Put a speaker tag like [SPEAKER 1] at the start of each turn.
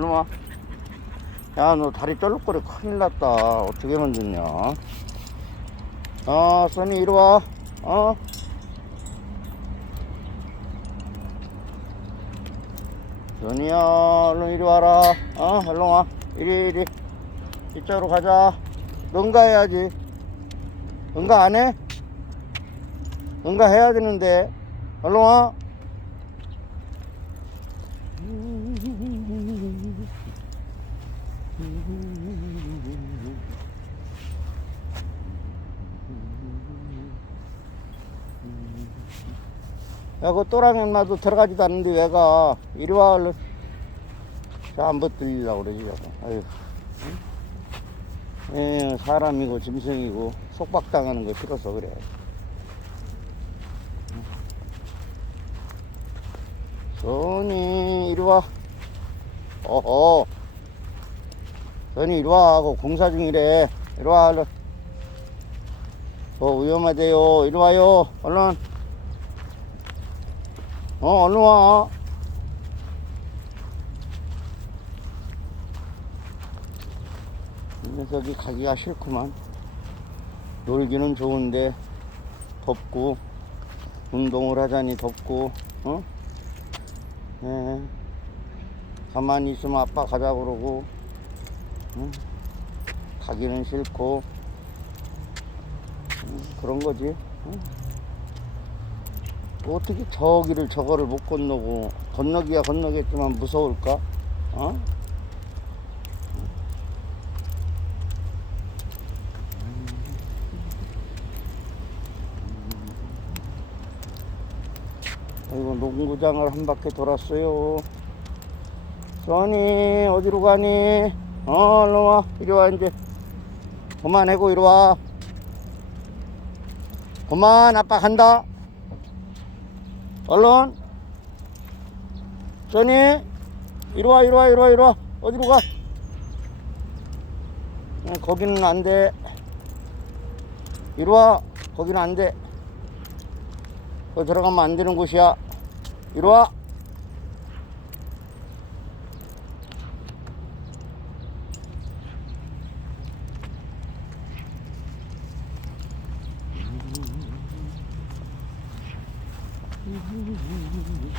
[SPEAKER 1] 일로 와. 야, 너 다리 쩔룩거려 큰일 났다. 어떻게 만졌냐? 어, 써니 이리 와. 어? 써니야, 얼른 이리 와라. 어, 얼른 와. 이리, 이리. 이쪽으로 가자. 응가 해야지. 응가 안 해? 응가 해야 되는데. 얼른 와. 야, 그 또랑이 엄마도 들어가지도 않는데 왜 가? 이리 와, 얼른. 저안 붙들리려고 그러지, 저거. 아유. 예, 사람이고 짐승이고 속박당하는 거 싫어서 그래. 선이 이리 와. 어허. 선이 이리 와. 그 공사 중이래. 이리 와, 얼른. 어, 위험하대요. 이리 와요. 얼른. 어, 얼른 와. 이 녀석이 가기가 싫구만. 놀기는 좋은데, 덥고, 운동을 하자니 덥고, 어? 예. 가만히 있으면 아빠 가자 그러고, 응? 가기는 싫고, 응, 그런 거지. 응? 뭐 어떻게 저기를 저거를 못 건너고 건너기야 건너겠지만 무서울까? 어? 아이고 농구장을 한 바퀴 돌았어요. 써니 어디로 가니? 어 얼른 와 이리 와 이제 그만하고 이리 와. 그만 아빠 간다. 얼른 써니 이리 와 이리 와 이리 와 이리 와 어디로 가? 응, 거기는 안 돼. 이리 와 거기는 안 돼. 거 들어가면 안 되는 곳이야. 이리 와. Mm-hmm.